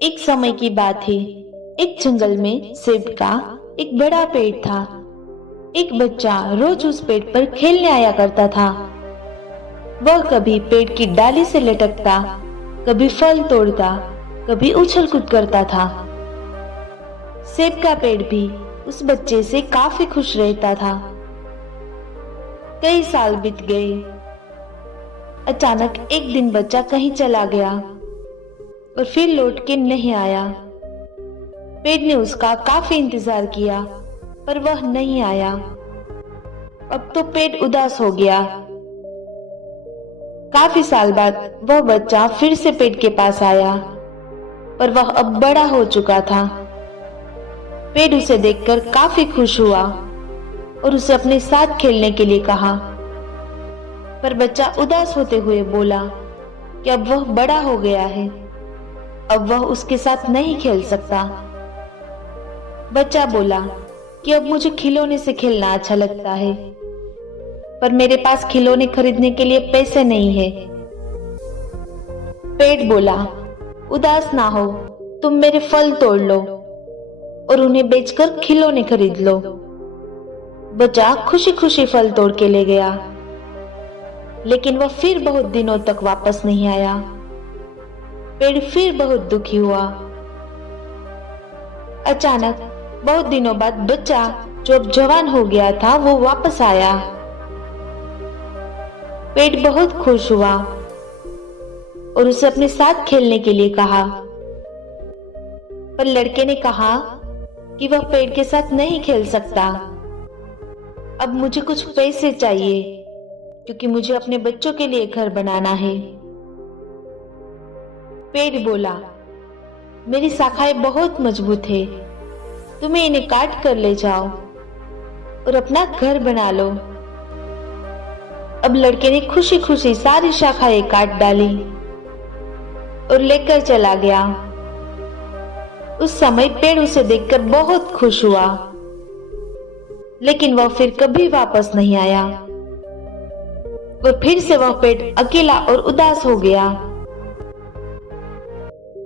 एक समय की बात है। एक जंगल में सेब का एक बड़ा पेड़ था। एक बच्चा रोज उस पेड़ पर खेलने आया करता था। वह कभी पेड़ की डाली से लटकता, कभी फल तोड़ता, कभी उछल कूद करता था। सेब का पेड़ भी उस बच्चे से काफी खुश रहता था। कई साल बीत गए। अचानक एक दिन बच्चा कहीं चला गया और फिर लौट के नहीं आया। पेड़ ने उसका काफी इंतजार किया, पर वह नहीं आया। अब तो पेड़ उदास हो गया। काफी साल बाद वह बच्चा फिर से पेड़ के पास आया, पर वह अब बड़ा हो चुका था। पेड़ उसे देखकर काफी खुश हुआ और उसे अपने साथ खेलने के लिए कहा, पर बच्चा उदास होते हुए बोला कि अब वह बड़ा हो गया है, अब वह उसके साथ नहीं खेल सकता। बच्चा बोला कि अब मुझे खिलौने से खेलना अच्छा लगता है, पर मेरे पास खिलौने खरीदने के लिए पैसे नहीं है। पेड़ बोला, उदास ना हो, तुम मेरे फल तोड़ लो और उन्हें बेचकर खिलौने खरीद लो। बच्चा खुशी खुशी फल तोड़ के ले गया, लेकिन वह फिर बहुत दिनों तक वापस नहीं आया। पेड़ फिर बहुत दुखी हुआ। अचानक बहुत दिनों बाद बच्चा, जो अब जवान हो गया था, वो वापस आया। पेड़ बहुत खुश हुआ और उसे अपने साथ खेलने के लिए कहा, पर लड़के ने कहा कि वह पेड़ के साथ नहीं खेल सकता। अब मुझे कुछ पैसे चाहिए, क्योंकि मुझे अपने बच्चों के लिए घर बनाना है। पेड़ बोला, मेरी शाखाएं बहुत मजबूत है, तुम्हें इन्हें काट कर ले जाओ और अपना घर बना लो। अब लड़के ने खुशी खुशी सारी शाखाएं काट डाली और लेकर चला गया। उस समय पेड़ उसे देखकर बहुत खुश हुआ, लेकिन वह फिर कभी वापस नहीं आया। और फिर से वह पेड़ अकेला और उदास हो गया।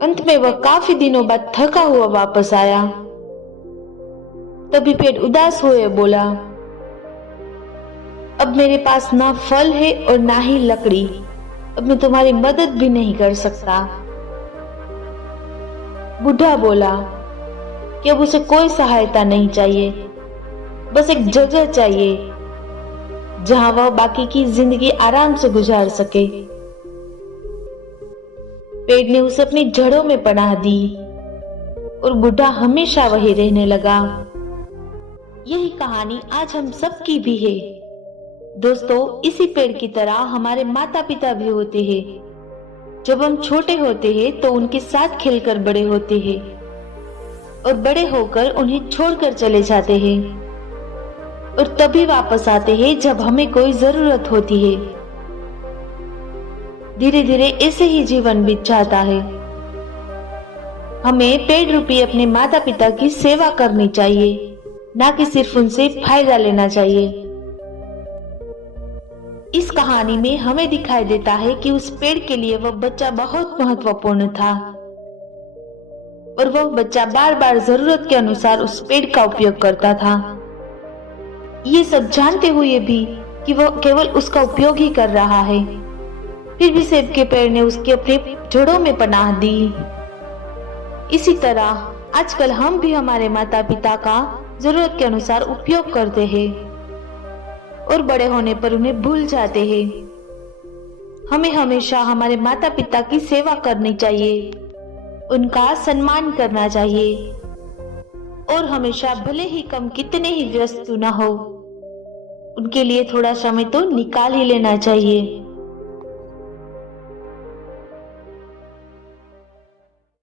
अंत में वह काफी दिनों बाद थका हुआ वापस आया। तभी पेड़ उदास हुए बोला, अब मेरे पास ना फल है और ना ही लकड़ी, अब मैं तुम्हारी मदद भी नहीं कर सकता। बूढ़ा बोला कि अब उसे कोई सहायता नहीं चाहिए, बस एक जगह चाहिए जहां वह बाकी की जिंदगी आराम से गुजार सके। पेड़ ने उसे अपनी जड़ों में पनाह दी और बूढ़ा हमेशा वहीं रहने लगा। यही कहानी आज हम सब की भी है। दोस्तों, इसी पेड़ की तरह हमारे माता पिता भी होते हैं। जब हम छोटे होते हैं तो उनके साथ खेलकर बड़े होते हैं और बड़े होकर उन्हें छोड़कर चले जाते हैं और तभी वापस आते हैं जब हमें कोई जरूरत होती है। धीरे धीरे ऐसे ही जीवन बीत जाता है। हमें पेड़ रूपी अपने माता पिता की सेवा करनी चाहिए, ना कि सिर्फ उनसे फायदा लेना चाहिए। इस कहानी में हमें दिखाई देता है कि उस पेड़ के लिए वह बच्चा बहुत महत्वपूर्ण था और वह बच्चा बार बार जरूरत के अनुसार उस पेड़ का उपयोग करता था, ये सब जानते हुए भी कि वह केवल उसका उपयोग ही कर रहा है। फिर भी सेब के पेड़ ने उसके अपने जड़ों में पनाह दी। इसी तरह आजकल हम भी हमारे माता पिता का जरूरत के अनुसार उपयोग करते हैं और बड़े होने पर उन्हें भूल जाते हैं। हमें हमेशा हमारे माता पिता की सेवा करनी चाहिए, उनका सम्मान करना चाहिए और हमेशा भले ही कम कितने ही व्यस्त क्यों ना हो, उनके लिए थोड़ा समय तो निकाल ही लेना चाहिए।